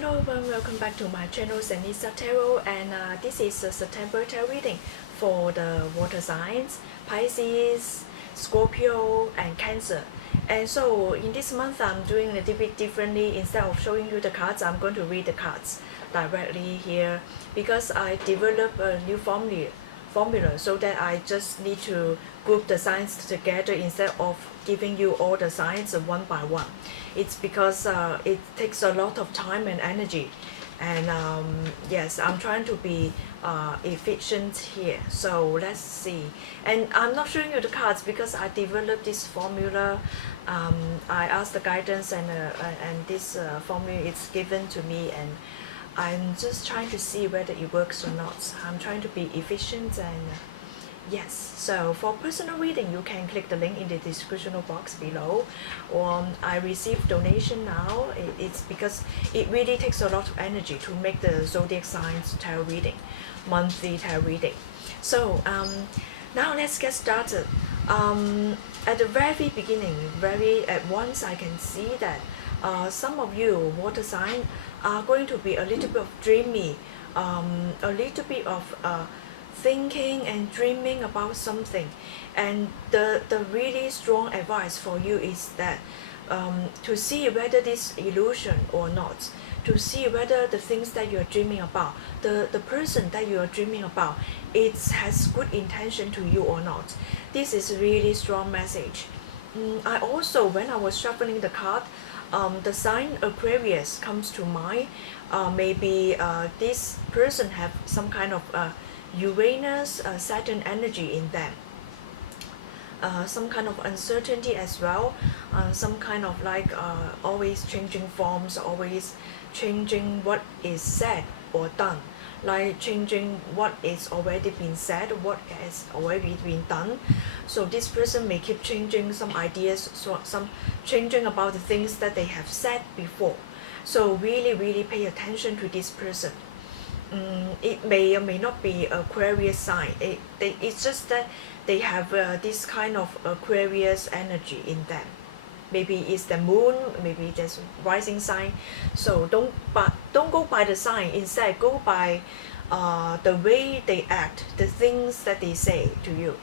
Hello everyone, welcome back to my channel Sanisa Tarot, and this is a September tarot reading for the water signs Pisces, Scorpio and Cancer. And so in this month I'm doing a little bit differently. Instead of showing you the cards, I'm going to read the cards directly here because I developed a new formula so that I just need to group the signs together instead of giving you all the signs one by one. It's because it takes a lot of time and energy, and yes, I'm trying to be efficient here. So let's see. And I'm not showing you the cards because I developed this formula. I asked the guidance, and this formula is given to me, and I'm just trying to see whether it works or not. I'm trying to be efficient, and yes. So for personal reading, you can click the link in the description box below. Or I receive donation now. It's because it really takes a lot of energy to make the zodiac signs tarot reading, monthly tarot reading. So now let's get started. At the very beginning, at once I can see that some of you water sign are going to be a little bit of dreamy, a little bit of thinking and dreaming about something. And the really strong advice for you is that to see whether this illusion or not, to see whether the things that you're dreaming about, the person that you're dreaming about, it has good intention to you or not. This is a really strong message. I also, when I was shuffling the card, the sign Aquarius comes to mind. Maybe this person have some kind of Uranus, Saturn energy in them. Some kind of uncertainty as well, some kind of like always changing forms, always changing what is said or done, like changing what is already been said, what has already been done. So this person may keep changing some ideas, so some changing about the things that they have said before. So really pay attention to this person. It may or may not be Aquarius sign. It's just that they have this kind of Aquarius energy in them. Maybe it's the moon, maybe there's rising sign. So don't go by the sign. Instead, go by the way they act, the things that they say to you.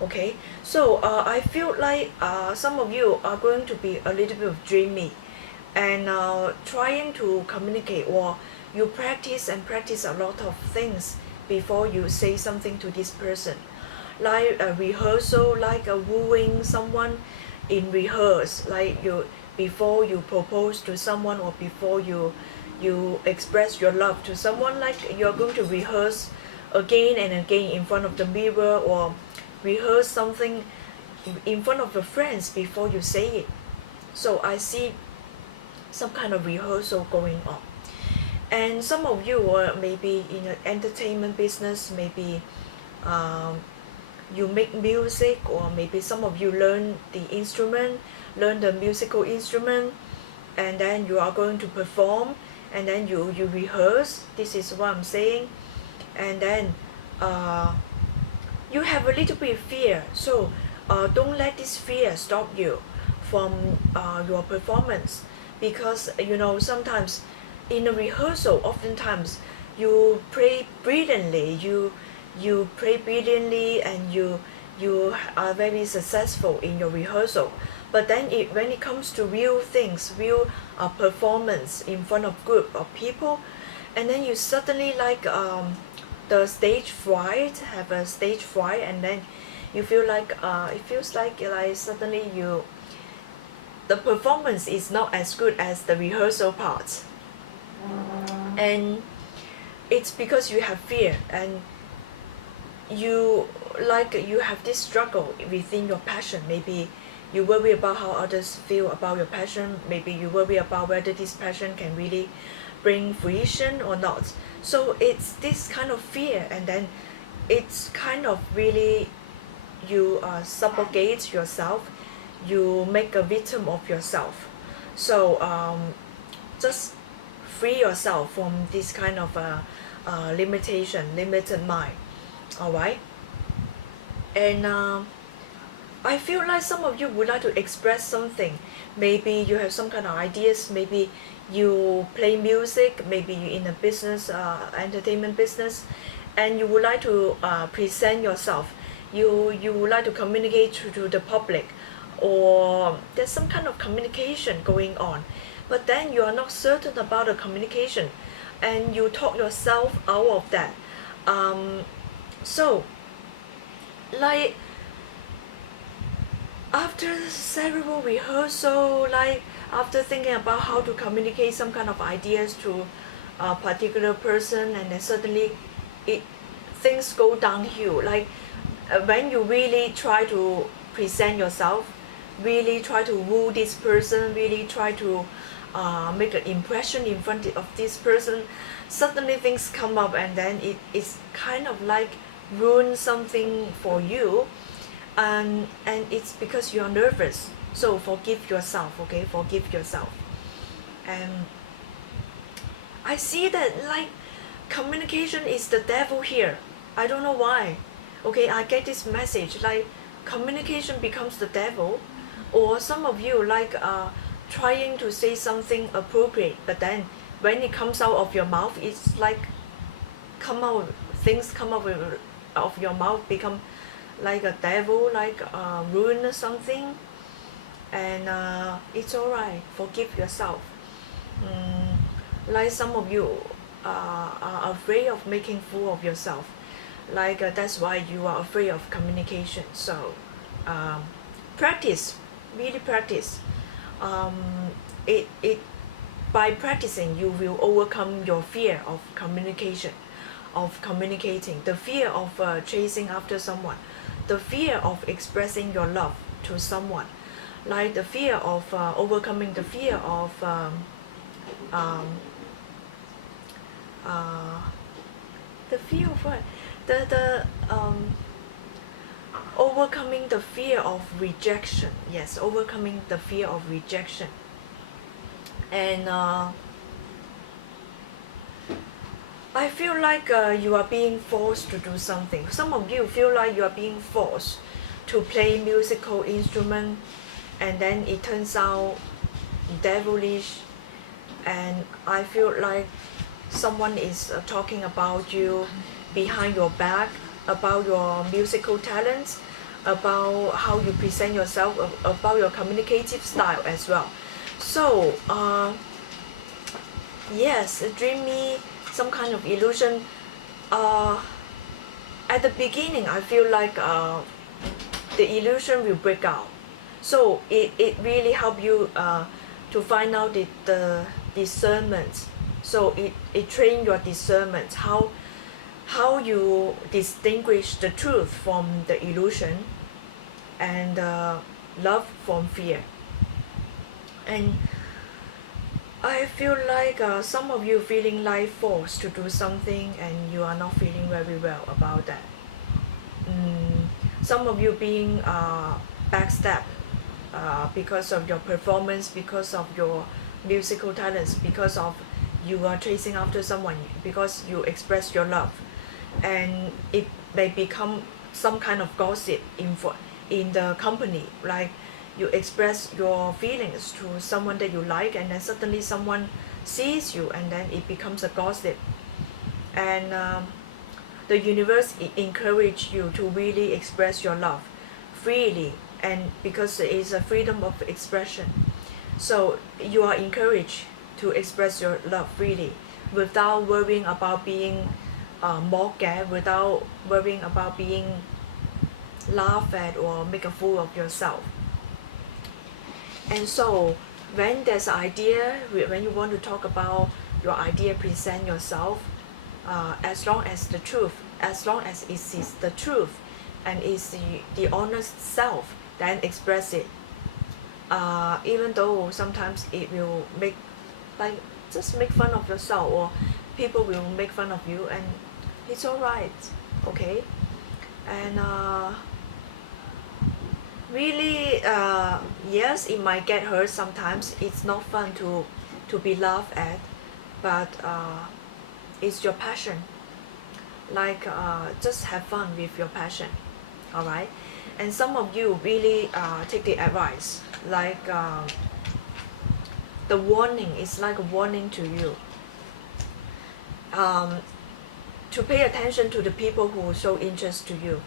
Okay, so I feel like some of you are going to be a little bit of dreamy, and trying to communicate, or you practice a lot of things before you say something to this person, like a rehearsal, like a wooing someone in rehearse, like you before you propose to someone, or before you express your love to someone, like you're going to rehearse again and again in front of the mirror, or rehearse something in front of your friends before you say it. So I see some kind of rehearsal going on. And some of you are maybe in an entertainment business, maybe you make music, or maybe some of you learn the musical instrument, and then you are going to perform, and then you rehearse. This is what I'm saying. And then you have a little bit of fear, so don't let this fear stop you from your performance, because sometimes in a rehearsal, oftentimes you play brilliantly, you play brilliantly, and you are very successful in your rehearsal. But then when it comes to real things, real performance in front of group of people, and then you suddenly like the stage fright, have a stage fright, and then you feel like it feels like suddenly the performance is not as good as the rehearsal part. And it's because you have fear, and you have this struggle within your passion. Maybe you worry about how others feel about your passion. Maybe you worry about whether this passion can really bring fruition or not. So it's this kind of fear, and then it's kind of really you suffocate yourself, you make a victim of yourself. So just free yourself from this kind of limited mind. All right. And I feel like some of you would like to express something. Maybe you have some kind of ideas. Maybe you play music. Maybe you're in a business, entertainment business, and you would like to present yourself. You would like to communicate to the public, or there's some kind of communication going on. But then you are not certain about the communication, and you talk yourself out of that. So, like, after several rehearsal, like after thinking about how to communicate some kind of ideas to a particular person, and then suddenly it things go downhill. Like when you really try to present yourself, really try to woo this person, really try to make an impression in front of this person, suddenly things come up, and then it's kind of like ruin something for you, and it's because you're nervous. So forgive yourself, okay? Forgive yourself. And I see that like communication is the devil here. I don't know why. Okay, I get this message like communication becomes the devil, or some of you like trying to say something appropriate, but then when it comes out of your mouth, it's like come out things come out of your mouth become like a devil, like ruin something. And it's alright, forgive yourself. Like some of you are afraid of making fool of yourself, like that's why you are afraid of communication. So practice, really practice. It by practicing you will overcome your fear of communication, of communicating, the fear of chasing after someone, the fear of expressing your love to someone, like the fear of overcoming the fear of the fear of what, the overcoming the fear of rejection. Yes, overcoming the fear of rejection. And I feel like you are being forced to do something. Some of you feel like you are being forced to play musical instrument, and then it turns out devilish. And I feel like someone is talking about you behind your back, about your musical talents, about how you present yourself, about your communicative style as well. So yes, dreamy, some kind of illusion. At the beginning I feel like the illusion will break out. So it really help you to find out the discernment. So it train your discernment, how you distinguish the truth from the illusion, and love from fear. And I feel like some of you feeling like forced to do something, and you are not feeling very well about that. Some of you being backstabbed because of your performance, because of your musical talents, because of you are chasing after someone, because you express your love, and it may become some kind of gossip in the company. Like you express your feelings to someone that you like, and then suddenly someone sees you, and then it becomes a gossip. And the universe encourage you to really express your love freely, and because it is a freedom of expression. So you are encouraged to express your love freely, without worrying about being mocked at, without worrying about being laughed at or make a fool of yourself. And so when there's an idea, when you want to talk about your idea, present yourself, as long as the truth, as long as it is the truth and is the honest self, then express it. Even though sometimes it will make, like, just make fun of yourself, or people will make fun of you, and it's alright, okay? And really, yes, it might get hurt sometimes. It's not fun to be laughed at, but it's your passion. Like just have fun with your passion, all right? and some of you really take the advice, like the warning is like a warning to you, to pay attention to the people who show interest to you.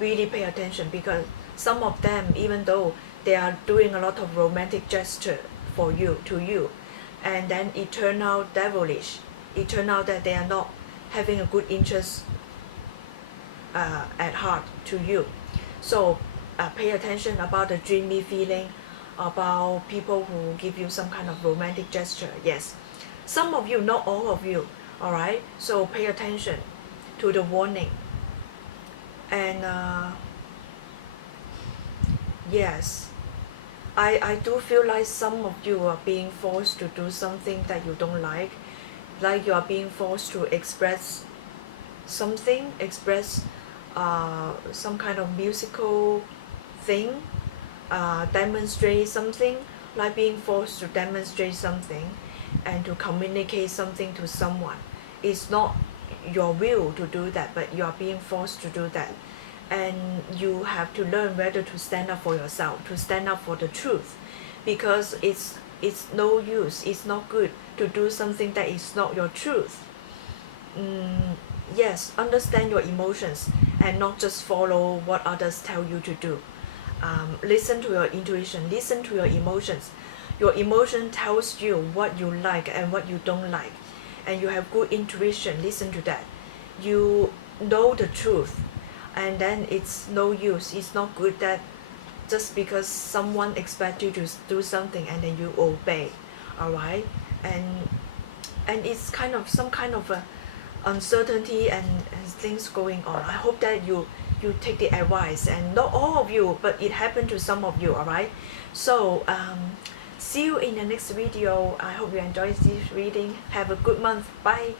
Really pay attention, because some of them, even though they are doing a lot of romantic gesture for you, to you, and then it turned out devilish. It turned out that they are not having a good interest at heart to you. So pay attention about the dreamy feeling, about people who give you some kind of romantic gesture. Yes, some of you, not all of you. All right, so pay attention to the warning. And yes, I do feel like some of you are being forced to do something that you don't like you are being forced to express something, express some kind of musical thing, demonstrate something, like being forced to demonstrate something and to communicate something to someone. It's not your will to do that, but you are being forced to do that. And you have to learn whether to stand up for yourself, to stand up for the truth, because it's no use, it's not good to do something that is not your truth. Yes, understand your emotions and not just follow what others tell you to do. Listen to your intuition, listen to your emotions. Your emotion tells you what you like and what you don't like, and you have good intuition. Listen to that. You know the truth, and then it's no use, it's not good that just because someone expects you to do something and then you obey. All right, and it's kind of some kind of a uncertainty and things going on. I hope that you take the advice, and not all of you, but it happened to some of you. All right, so see you in the next video. I hope you enjoyed this reading. Have a good month. Bye.